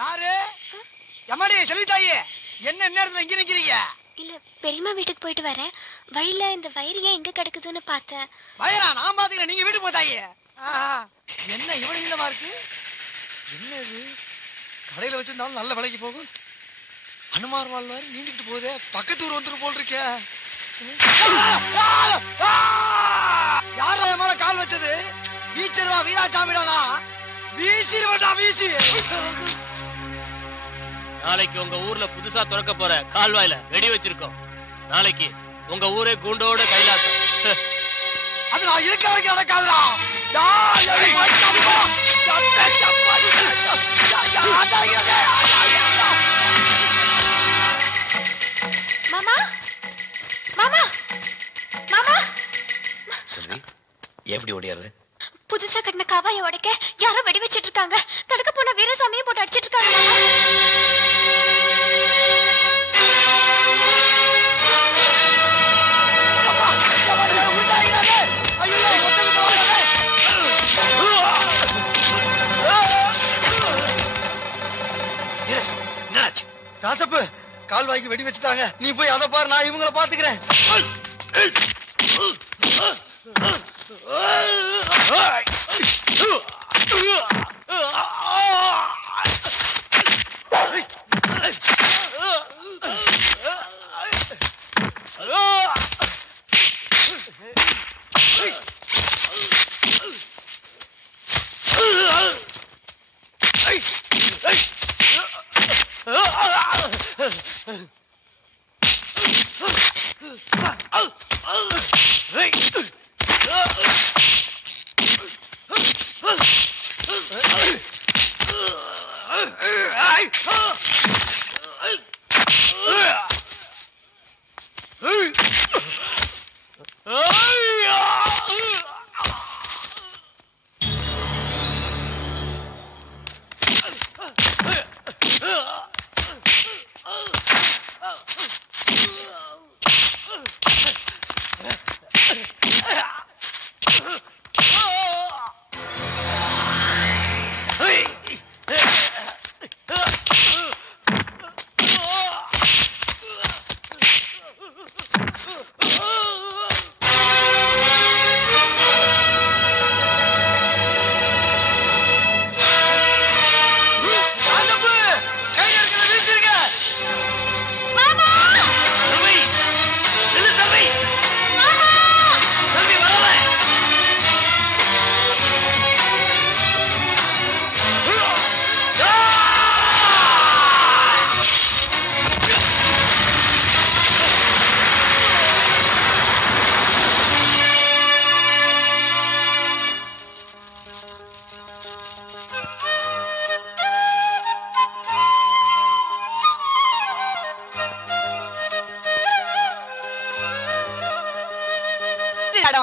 யாரு எம்மாடி சொல்லிட்டாயே என்ன நேரத்துல இங்க நிக்கிறீங்க? இல்ல பெரியம்மா வீட்டுக்கு போயிட்டு வரேன். வழியில இந்த வயிறு ஏன் எங்க கிடக்குதுன்னு பார்த்தேன். வயிறா நான் பாத்துக்கிறேன், நீங்க வீட்டுக்கு போதாயே. என்ன இவ்வளவு நீளமா இருக்கு? என்ன இது? கடையில வச்சிருந்தாலும் நல்ல விலைக்கு போகும். அனுமார் வாழ்வாரு நீங்கிட்டு போதே, பக்கத்து ஊர் வந்துட்டு போல் இருக்க. யாரா மேல கால் வச்சது? வீச்சர்வா வீராசாமிடானா? வீசிடுவா வீசி. நாளைக்கு உங்க ஊர்ல புதுசா திறக்க போற கால்வாயில வெடி வச்சிருக்கோம். நாளைக்கு உங்க ஊரே குண்டோட கைலாசம். அது நான் இருக்க வரைக்கும் நடக்காதுடா. மாமா மாமா மாமா செல்வி, எப்படி ஓடியாரு? புதுசா கட்டின காவாயை உடைக்க யாரோ வெடி வச்சிட்டு இருக்காங்க. தடுக்க போன வீரசாமியை போட்டு அடிச்சிட்டு இருக்காங்க. காசப்பு கால்வாய்க்கு வெடி வச்சுட்டாங்க. நீ போய் அதை பாரு, நான் இவங்கள பாத்துக்கிறேன்.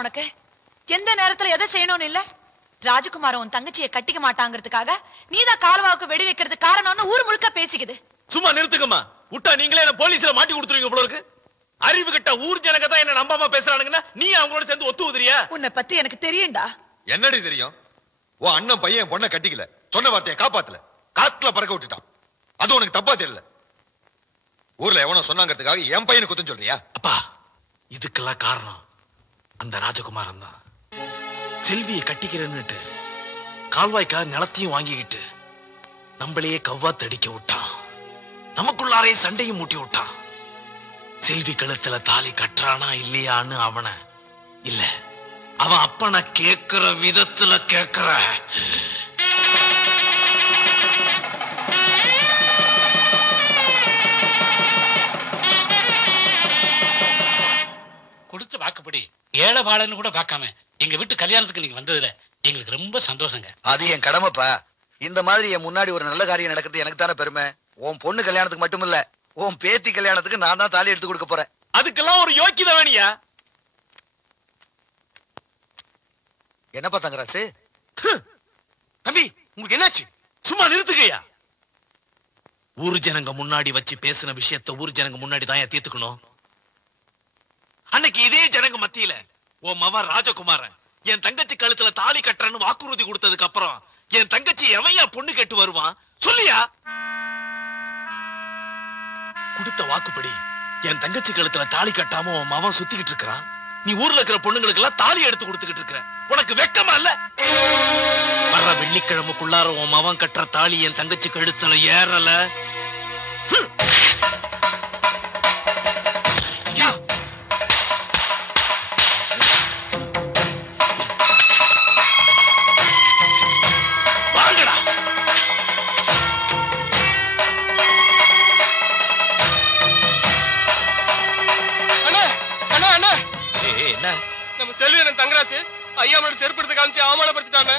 உனக்கு எந்த நேரத்துல எதை செய்யணும்னு இல்ல? ராஜகுமார உன் தங்கச்சியை கட்டிக்க மாட்டாங்கிறதுக்காக நீதான் கால்வாவுக்கு வெடி வைக்கிறது காரணம்னு ஊர் முழுக்க பேசிக்குது. சும்மா நிறுத்துக்கம்மா. விட்டா நீங்களே என்ன போலீஸ்ல மாட்டி கொடுத்துருவீங்க போல இருக்கு. அறிவு கிட்ட ஊர் ஜனங்க தான் என்ன நம்பாம பேசுறானுங்கன்னா நீ அவங்களோட சேர்ந்து ஒத்து உதிரியா? உன்னை பத்தி எனக்கு தெரியும்டா. என்னடி தெரியும்? உன் அண்ணன் பையன் பொண்ணை கட்டிக்கல, சொன்ன வார்த்தையை காப்பாத்தல, காத்துல பறக்க விட்டுட்டான். அது உனக்கு தப்பா தெரியல. ஊர்ல எவனோ சொன்னாங்கிறதுக்காக என் பையனை குத்தம் சொல்றியா? அப்பா, இதுக்கெல்லாம் காரணம் அந்த ராஜகுமாரன் தான். செல்வியை கட்டிக்கிறேன்னுட்டு கால்வாய்க்காக நிலத்தையும் வாங்கிக்கிட்டு நம்மளையே கவ்வாத்தடிக்க விட்டான். நமக்குள்ளாரே சண்டையும் மூட்டி விட்டான். செல்வி கழுத்துல தாலி கட்டுறானா இல்லையான்னு அவனை இல்ல, அவன் அப்பனை கேட்கிற விதத்துல கேட்கிற. கொடுத்த வாக்குப்படி ஏழை பாடன்னு கூட பார்க்காம எங்க வீட்டு கல்யாணத்துக்கு நீங்க வந்ததுல எங்களுக்கு ரொம்ப சந்தோஷங்க. அது என் கடமைப்பா. இந்த மாதிரி என் முன்னாடி ஒரு நல்ல காரியம் நடக்கிறது எனக்கு தானே பெருமை. உன் பொண்ணு கல்யாணத்துக்கு மட்டும் இல்ல, உன் பேத்தி கல்யாணத்துக்கு நான் தான் தாலி எடுத்து கொடுக்க போறேன். அதுக்கெல்லாம் ஒரு யோக்கியதை வேணியா? என்னப்பா தங்கராசு? தம்பி, உங்களுக்கு என்னாச்சு? சும்மா நிறுத்துக்கையா. ஊர் ஜனங்க முன்னாடி வச்சு பேசின விஷயத்த ஊர் ஜனங்க முன்னாடி தான் தீர்த்துக்கணும். அன்னைக்கு இதே ஜனங்க மத்தியில உன் மவன் ராஜகுமாரன் என் தங்கச்சி கழுத்துல தாலி கட்டுறன்னு வாக்குறுதி கொடுத்ததுக்கு அப்புறம் என் தங்கச்சி எவையா பொண்ணு கேட்டு வருவான் சொல்லியா? கொடுத்த வாக்குப்படி என் தங்கச்சி கழுத்துல தாலி கட்டாம உன் மவன் சுத்திக்கிட்டு இருக்கிறான். நீ ஊர்ல இருக்கிற பொண்ணுங்களுக்கு எல்லாம் தாலி எடுத்து கொடுத்துக்கிட்டு இருக்கிற. உனக்கு வெக்கமா இல்ல? வர்ற வெள்ளிக்கிழமைக்குள்ளார உன் மவன் கட்டுற தாலி என் தங்கச்சி கழுத்துல ஏறல. வாங்கடா. என்ன நம்ம செல்வியன் தங்கராசு ஐயா மேல செருப்பு எடுத்து காமிச்சு அவமானப்படுத்திட்டாங்க.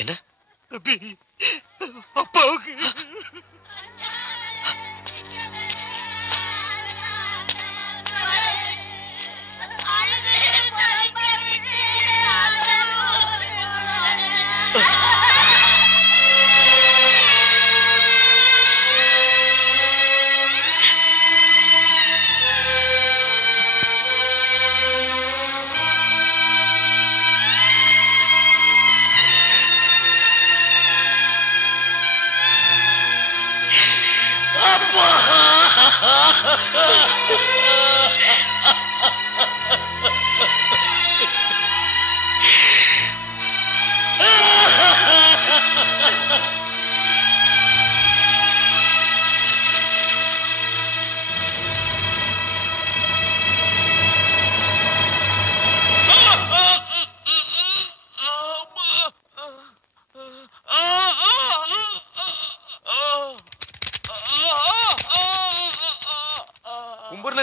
என்ன அப்பாவுக்கு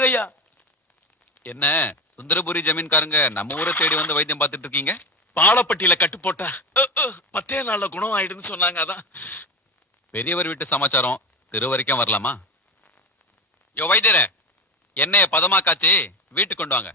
ஐயா. என்ன சுந்தரபுரி ஜமீன்காரங்க நம்ம ஊரை தேடி வந்து வைத்தியம் பார்த்துட்டு இருக்கீங்க? பாலப்பட்டியில கட்டு போட்டா 10 நாள்ல குணம் ஆயிடுன்னு சொன்னாங்க. அதான் பெரியவர் வீட்டு சமாச்சாரம். திரு வரைக்கும் வரலாமா? யோ வைத்தியரே, எண்ணெய பதமா காய்ச்சி வீட்டுக்கு கொண்டு வாங்க.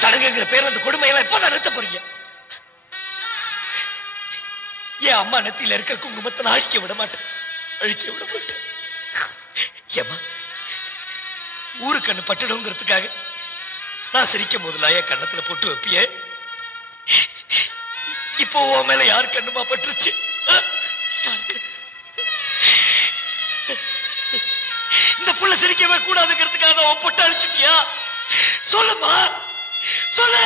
சடங்குங்கிற பேர்ல அந்த கொடுமையெல்லாம் எப்ப நிறுத்த போறீங்க? என் அம்மா நெத்தியில இருக்கிற குங்குமத்தை நான் அழிக்க விட மாட்டேன். ஏம்மா, ஊரு கண்ணு பட்டுடுங்கிறதுக்காக நான் சிரிக்கும் போதுல என் கண்ணத்துல பொட்டு வைப்பியே. இப்போ உன் மேல யார் கண்ணுமா பட்டுருச்சு? இந்த புள்ள சிரிக்கவே கூடாதுங்கிறதுக்காக உன் பொட்டு அழிச்சிட்டியா? சொல்லுமா, சொல்லு.